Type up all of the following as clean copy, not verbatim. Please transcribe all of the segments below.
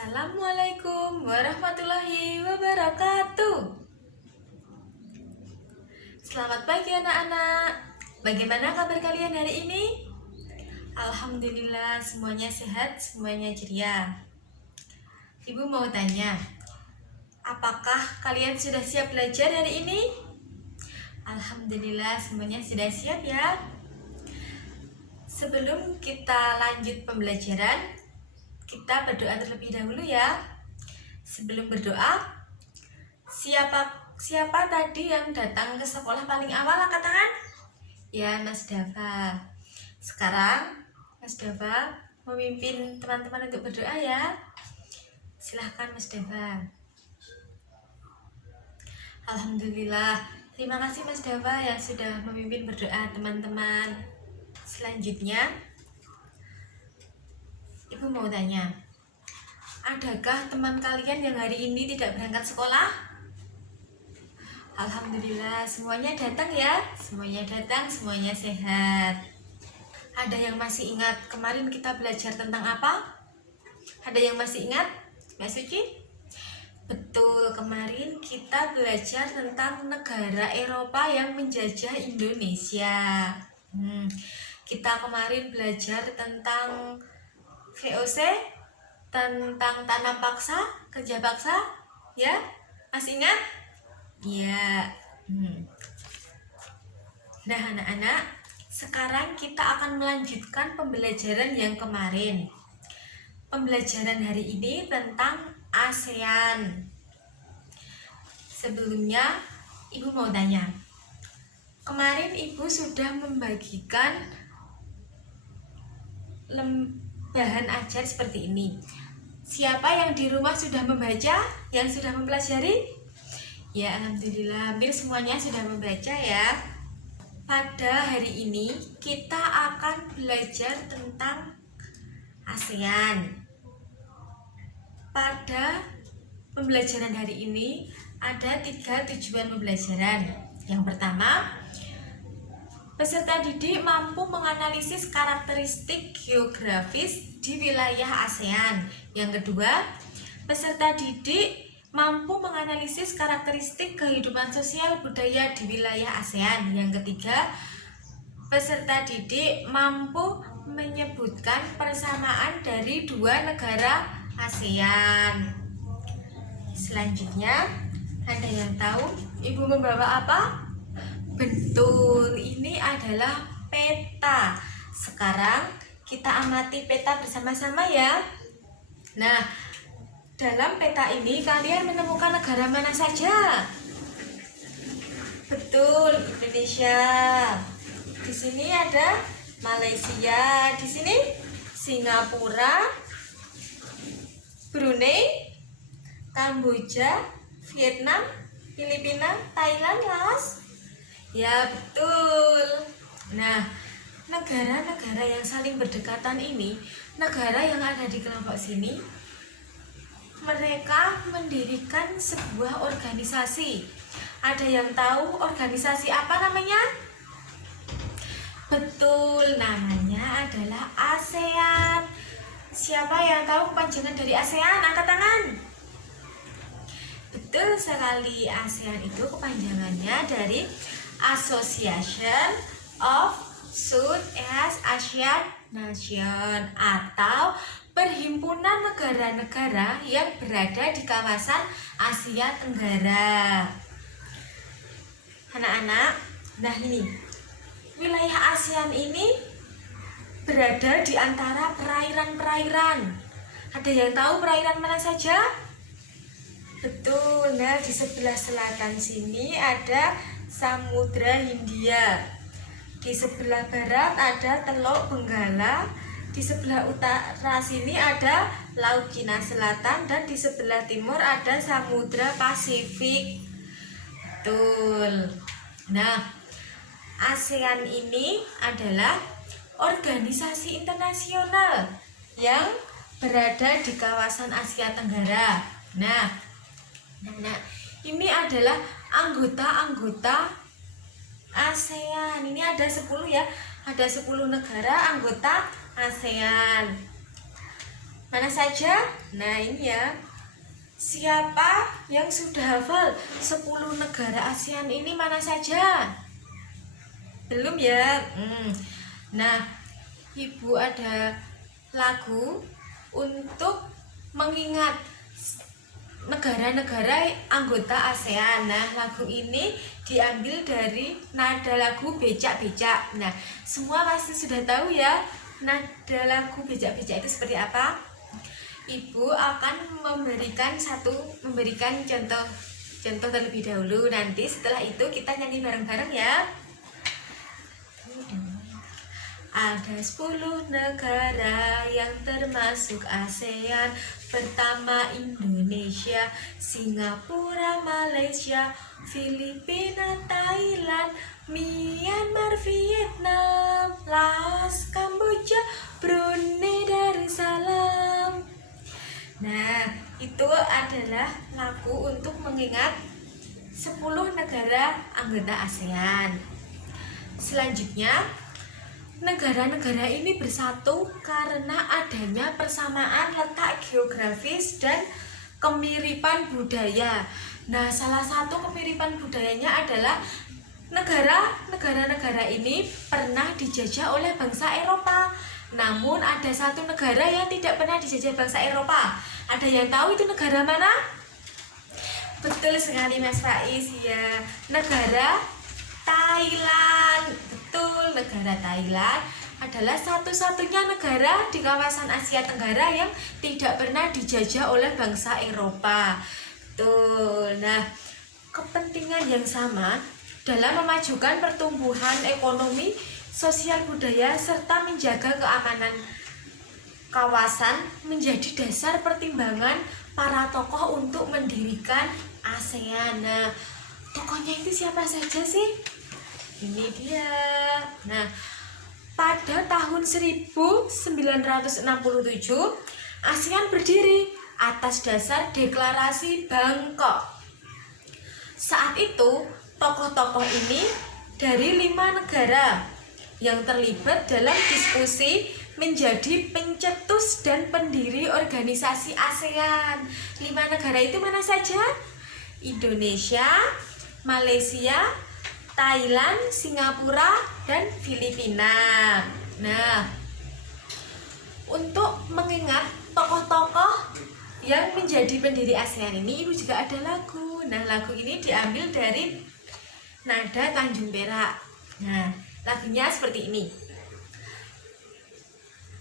Assalamualaikum warahmatullahi wabarakatuh. Selamat pagi anak-anak. Bagaimana kabar kalian hari ini? Alhamdulillah semuanya sehat, semuanya ceria. Ibu mau tanya, apakah kalian sudah siap belajar hari ini? Alhamdulillah semuanya sudah siap ya. Sebelum kita lanjut pembelajaran, kita berdoa terlebih dahulu ya. Sebelum berdoa, siapa tadi yang datang ke sekolah paling awal, angkat tangan? Ya, Mas Dava. Sekarang Mas Dava memimpin teman-teman untuk berdoa ya. Silahkan Mas Dava. Alhamdulillah, terima kasih Mas Dava yang sudah memimpin berdoa teman-teman. Selanjutnya, Ibu mau tanya, adakah teman kalian yang hari ini tidak berangkat sekolah? Alhamdulillah semuanya datang ya. Semuanya datang, semuanya sehat. Ada yang masih ingat kemarin kita belajar tentang apa? Ada yang masih ingat, Mbak Suci? Betul, kemarin kita belajar tentang negara Eropa yang menjajah Indonesia. Kita kemarin belajar tentang VOC, tentang tanam paksa, kerja paksa, ya? Masih ingat? Ya. Nah anak-anak, sekarang kita akan melanjutkan pembelajaran yang kemarin. Pembelajaran hari ini tentang ASEAN. Sebelumnya, Ibu mau tanya, kemarin Ibu sudah membagikan bahan ajar seperti ini. Siapa yang di rumah sudah membaca, yang sudah mempelajari? Ya, alhamdulillah, hampir semuanya sudah membaca ya. Pada hari ini kita akan belajar tentang ASEAN. Pada pembelajaran hari ini ada 3 tujuan pembelajaran. Yang pertama, peserta didik mampu menganalisis karakteristik geografis di wilayah ASEAN. Yang kedua, peserta didik mampu menganalisis karakteristik kehidupan sosial budaya di wilayah ASEAN. Yang ketiga, peserta didik mampu menyebutkan persamaan dari 2 negara ASEAN. Selanjutnya, ada yang tahu Ibu membawa apa? Betul, ini adalah peta. Sekarang kita amati peta bersama-sama ya. Nah, dalam peta ini kalian menemukan negara mana saja? Betul, Indonesia. Di sini ada Malaysia, di sini Singapura, Brunei, Kamboja, Vietnam, Filipina, Thailand, Laos. Ya, betul. Nah, negara-negara yang saling berdekatan ini, negara yang ada di kelompok sini, mereka mendirikan sebuah organisasi. Ada yang tahu organisasi apa namanya? Betul, namanya adalah ASEAN. Siapa yang tahu kepanjangan dari ASEAN? Angkat tangan. Betul sekali, ASEAN itu kepanjangannya dari Association of Southeast Asian Nation, atau perhimpunan negara-negara yang berada di kawasan Asia Tenggara. Anak-anak, nah ini wilayah ASEAN ini berada di antara perairan-perairan. Ada yang tahu perairan mana saja? Betul, nah di sebelah selatan sini ada Samudra Hindia. Di sebelah barat ada Teluk Benggala. Di sebelah utara sini ada Laut Cina Selatan. Dan di sebelah timur ada Samudra Pasifik. Betul. Nah, ASEAN ini adalah organisasi internasional yang berada di kawasan Asia Tenggara. Nah, ini adalah anggota-anggota ASEAN. Ini ada 10 ya. Ada 10 negara anggota ASEAN. Mana saja? Nah, ini ya. Siapa yang sudah hafal 10 negara ASEAN ini mana saja? Belum ya? Nah, Ibu ada lagu untuk mengingat negara-negara anggota ASEAN. Nah, lagu ini diambil dari nada lagu Becak-Becak. Nah, semua pasti sudah tahu ya nada lagu Becak-Becak itu seperti apa? Ibu akan memberikan contoh terlebih dahulu. Nanti setelah itu kita nyanyi bareng-bareng ya. Ada 10 negara yang termasuk ASEAN. Pertama Indonesia, Singapura, Malaysia, Filipina, Thailand, Myanmar, Vietnam, Laos, Kamboja, Brunei Darussalam. Nah, itu adalah lagu untuk mengingat 10 negara anggota ASEAN. Selanjutnya, negara-negara ini bersatu karena adanya persamaan letak geografis dan kemiripan budaya. Nah, salah satu kemiripan budayanya adalah negara-negara ini pernah dijajah oleh bangsa Eropa. Namun ada satu negara yang tidak pernah dijajah bangsa Eropa. Ada yang tahu itu negara mana? Betul sekali Mas Faiz ya. Negara Thailand. Betul, negara Thailand adalah satu-satunya negara di kawasan Asia Tenggara yang tidak pernah dijajah oleh bangsa Eropa. Betul. Nah, kepentingan yang sama dalam memajukan pertumbuhan ekonomi, sosial budaya, serta menjaga keamanan kawasan menjadi dasar pertimbangan para tokoh untuk mendirikan ASEAN. Nah, tokohnya itu siapa saja sih? Ini dia. Nah, pada tahun 1967 ASEAN berdiri atas dasar Deklarasi Bangkok. Saat itu tokoh-tokoh ini dari 5 negara yang terlibat dalam diskusi menjadi pencetus dan pendiri organisasi ASEAN. 5 negara itu mana saja? Indonesia, Malaysia, Thailand, Singapura, dan Filipina. Nah, untuk mengingat tokoh-tokoh yang menjadi pendiri ASEAN ini, Ibu juga ada lagu. Nah, lagu ini diambil dari nada Tanjung Perak. Nah, lagunya seperti ini.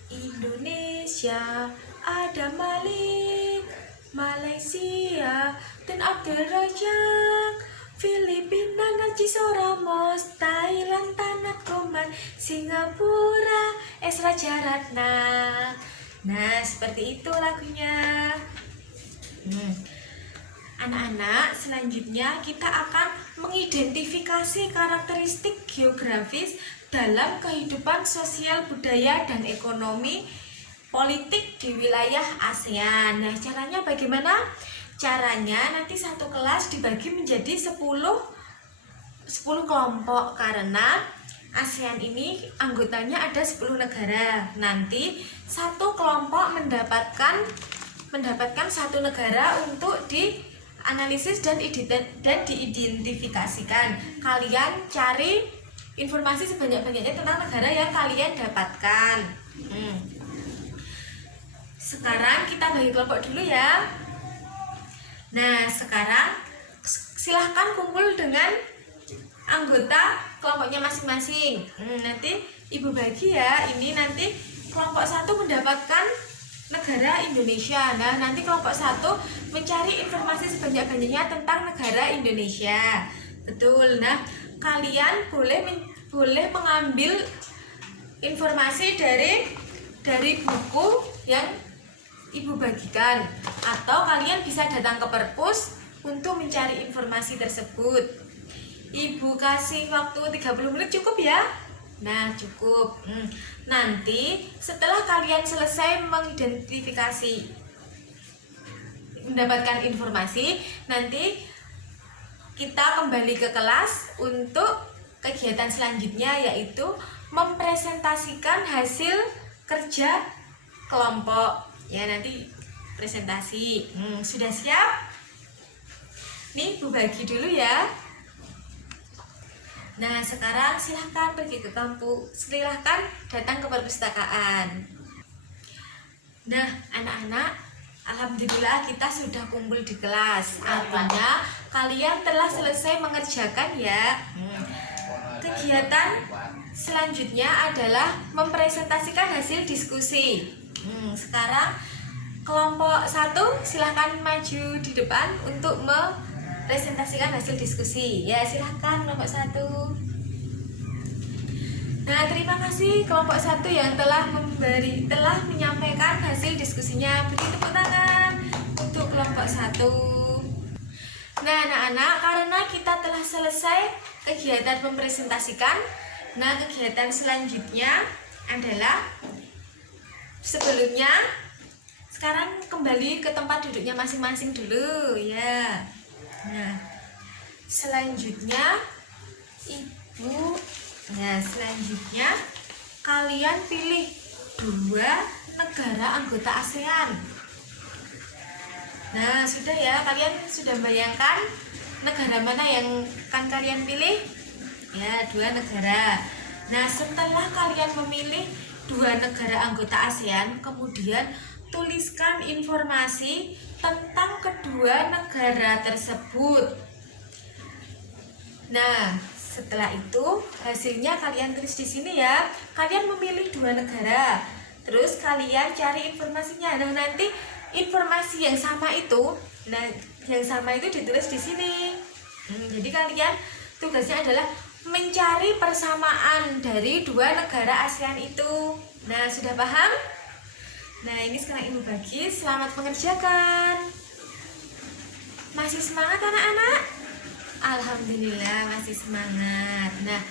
Indonesia ada Malik, Malaysia dan Abdul Razak, Filipina Najis Ramos, Thailand Tanah Koman, Singapura Es Raja Ratna. Nah, seperti itu lagunya. Anak-anak, selanjutnya kita akan mengidentifikasi karakteristik geografis dalam kehidupan sosial budaya dan ekonomi politik di wilayah ASEAN. Nah, caranya bagaimana? Caranya nanti satu kelas dibagi menjadi 10 kelompok karena ASEAN ini anggotanya ada 10 negara. Nanti satu kelompok mendapatkan satu negara untuk dianalisis dan diidentifikasikan. Kalian cari informasi sebanyak-banyaknya tentang negara yang kalian dapatkan. Sekarang kita bagi kelompok dulu ya. Nah, sekarang silahkan kumpul dengan anggota kelompoknya masing-masing. Nanti Ibu bagi ya. Ini nanti kelompok 1 mendapatkan negara Indonesia. Nah, nanti kelompok 1 mencari informasi sebanyak-banyaknya tentang negara Indonesia. Betul. Nah, kalian boleh mengambil informasi dari buku yang Ibu bagikan, atau kalian bisa datang ke perpus untuk mencari informasi tersebut. Ibu kasih waktu 30 menit cukup ya? Nah, cukup. Nanti setelah kalian selesai mendapatkan informasi, nanti kita kembali ke kelas untuk kegiatan selanjutnya, yaitu mempresentasikan hasil kerja kelompok. Ya, nanti presentasi. Sudah siap? Nih, Bu bagi dulu ya. Nah, sekarang silahkan pergi ke kampus. Silahkan datang ke perpustakaan. Nah, anak-anak, alhamdulillah kita sudah kumpul di kelas. Artinya kalian telah selesai mengerjakan ya. Kegiatan selanjutnya adalah mempresentasikan hasil diskusi. Sekarang kelompok 1 silahkan maju di depan untuk mempresentasikan hasil diskusi. Ya, silahkan kelompok 1. Nah, terima kasih kelompok 1 yang telah menyampaikan hasil diskusinya. Beri tepuk tangan untuk kelompok 1. Nah, anak-anak, karena kita telah selesai kegiatan mempresentasikan, nah kegiatan selanjutnya adalah sebelumnya sekarang kembali ke tempat duduknya masing-masing dulu ya. Nah, selanjutnya selanjutnya kalian pilih 2 negara anggota ASEAN. Nah, sudah ya, kalian sudah bayangkan negara mana yang akan kalian pilih? Ya, 2 negara. Nah, setelah kalian memilih 2 negara anggota ASEAN, kemudian tuliskan informasi tentang kedua negara tersebut. Nah, setelah itu hasilnya kalian tulis di sini ya. Kalian memilih 2 negara, terus kalian cari informasinya. Nah, nanti informasi yang sama itu, ditulis di sini. Jadi kalian tugasnya adalah mencari persamaan dari 2 negara ASEAN itu. Nah, sudah paham? Nah, ini sekarang Ibu bagi. Selamat mengerjakan. Masih semangat anak-anak? Alhamdulillah masih semangat. Nah,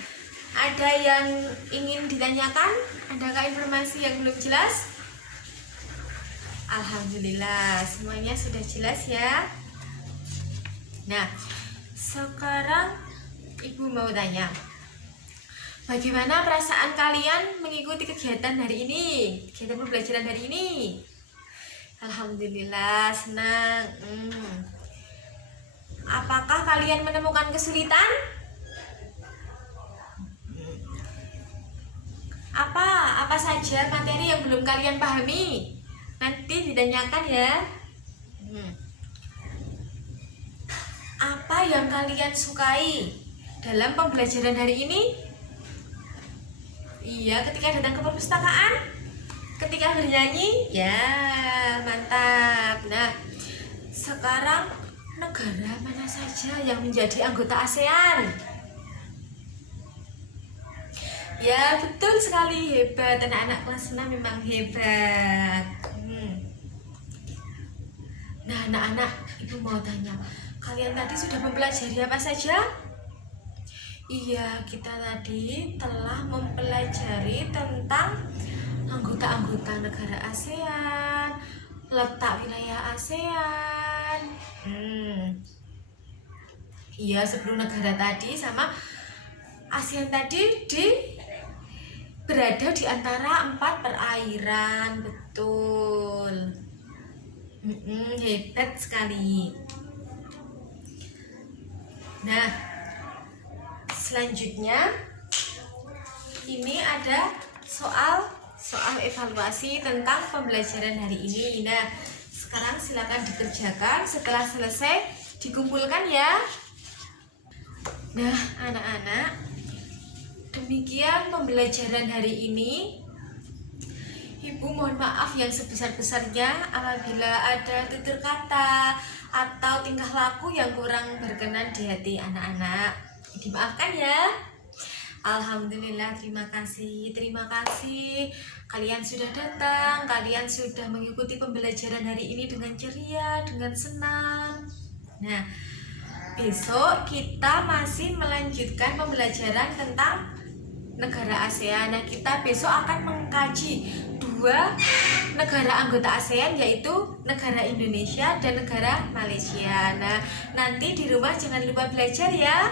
ada yang ingin ditanyakan? Adakah informasi yang belum jelas? Alhamdulillah semuanya sudah jelas ya. Nah, sekarang Ibu mau tanya, bagaimana perasaan kalian mengikuti kegiatan hari ini? Kegiatan pembelajaran hari ini? Alhamdulillah senang. Apakah kalian menemukan kesulitan? Apa saja materi yang belum kalian pahami? Nanti ditanyakan ya. Apa yang kalian sukai dalam pembelajaran hari ini? Iya, ketika datang ke perpustakaan, ketika bernyanyi, ya mantap. Nah, sekarang negara mana saja yang menjadi anggota ASEAN? Ya, betul sekali, hebat. Anak-anak kelas 6 memang hebat. Nah, anak-anak, Ibu mau tanya, kalian tadi sudah mempelajari apa saja? Iya, kita tadi telah mempelajari tentang anggota-anggota negara ASEAN, letak wilayah ASEAN. Iya, 10 negara tadi sama ASEAN tadi berada di antara 4 perairan. Betul. Hebat sekali. Nah, selanjutnya ini ada soal evaluasi tentang pembelajaran hari ini. Nah, sekarang silakan dikerjakan. Setelah selesai dikumpulkan ya. Nah, anak-anak, demikian pembelajaran hari ini. Ibu mohon maaf yang sebesar-besarnya apabila ada tutur kata atau tingkah laku yang kurang berkenan di hati anak-anak. Dimaafkan ya. Alhamdulillah, terima kasih kalian sudah datang, kalian sudah mengikuti pembelajaran hari ini dengan ceria, dengan senang. Nah, besok kita masih melanjutkan pembelajaran tentang negara ASEAN. Nah, kita besok akan mengkaji 2 negara anggota ASEAN, yaitu negara Indonesia dan negara Malaysia. Nah, nanti di rumah jangan lupa belajar ya.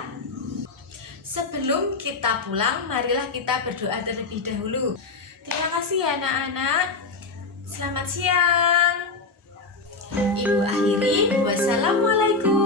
Sebelum kita pulang, marilah kita berdoa terlebih dahulu. Terima kasih ya anak-anak. Selamat siang. Ibu akhiri, wassalamualaikum.